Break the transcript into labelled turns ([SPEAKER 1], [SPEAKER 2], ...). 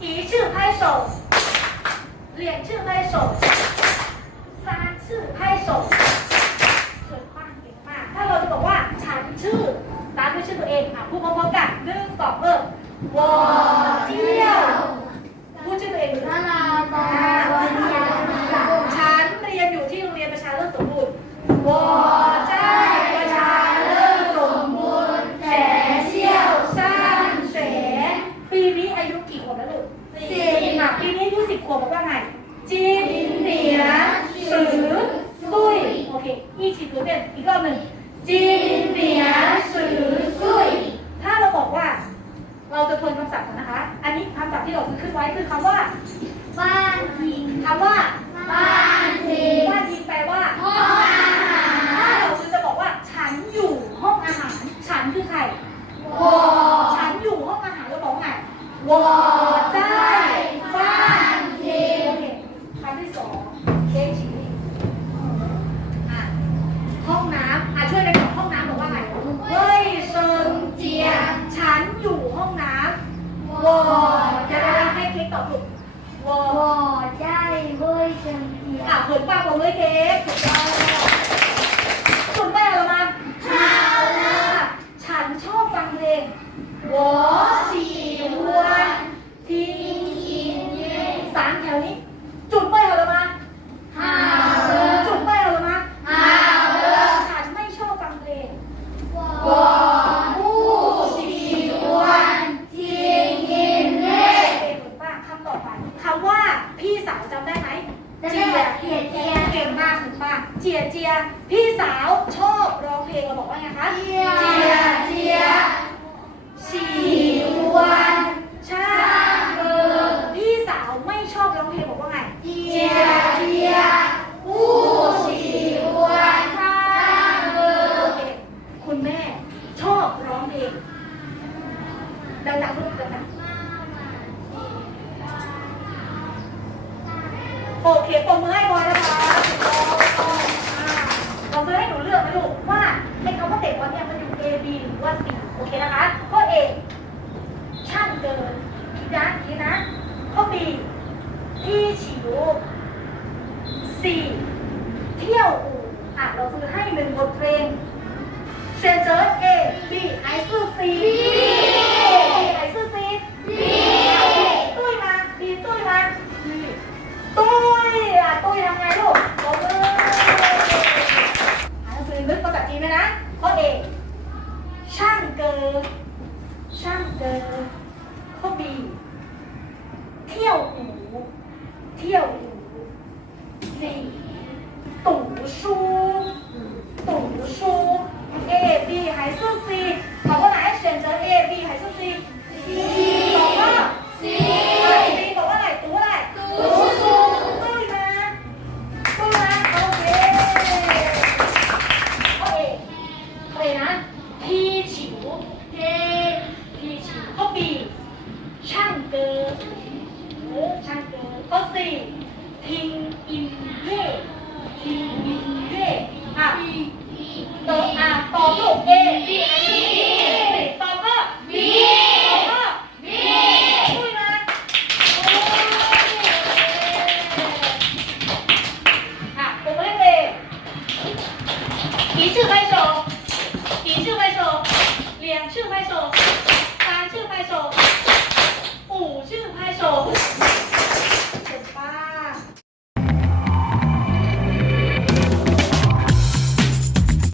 [SPEAKER 1] 一次拍手，两次拍手，三次拍手สุดมากเก่งมาถ้าเราจะบอกว่าฉันชื่อตามด้วยชื่อตัวเองอะพูดพร้อมๆกันหนึ่งสองเริ่มวอเจียว จินเหนียสือซุยโอเค一起读一遍อีกรอบหนึ่งจินเหนียสือซุยถ้าเราบอกว่า เราจะทวนคำศัพท์ก่อนนะคะ อันนี้คำศัพท์ที่เราจะขึ้นไว้คือคำว่า
[SPEAKER 2] บ้านทิง
[SPEAKER 1] คำว่า
[SPEAKER 2] บ้านทิง
[SPEAKER 1] บ้านทิงแปลว่า
[SPEAKER 2] ห้องอาหา
[SPEAKER 1] ถ้าร เราคือจะบอกว่า ฉันอยู่ห้องอาหาร ฉันคือใคร
[SPEAKER 2] วอ
[SPEAKER 1] ฉันอยู่ห้องอาหารเราบอกว่าไงวอ ผลียเจีย พี่สาวชอบร้อ
[SPEAKER 2] งเพ
[SPEAKER 1] ลงเราบอกว่าไงคะ
[SPEAKER 2] เจี
[SPEAKER 1] ยเจี
[SPEAKER 2] ย
[SPEAKER 1] ฉีวันช่างเบ
[SPEAKER 2] อ
[SPEAKER 1] ร์พี่สาวไม่ชอบร้องเพลงบอกว่าไง
[SPEAKER 2] เจียเจีย
[SPEAKER 1] อู้ฉีวันช่างเบอ
[SPEAKER 2] ร์
[SPEAKER 1] คุณแม่ชอบร้องเพลงดังๆเพิ่มเติมนะโอเคปมมือให้บอย ในคำว่าเตะบอลเนี่ยมันอยู่ A B หรือว่า C โอเคนะคะ ข้อ A ช่างเกินคิดนะคิดนะ ข้อ B ที่ฉิว C เที่ยวอู่อะเราซื้อให้หนึ่งบทเพลง 唱歌、科比跳舞、跳舞、你读书。 唱歌เออ唱歌ข้อ C 听音乐听音乐อ่ะตอบอ่ะตอบลูก A B 还是 B ตอบก็ B ตอบก็ B 对吗อ่ะ我们那个一次拍手一次拍手两次拍手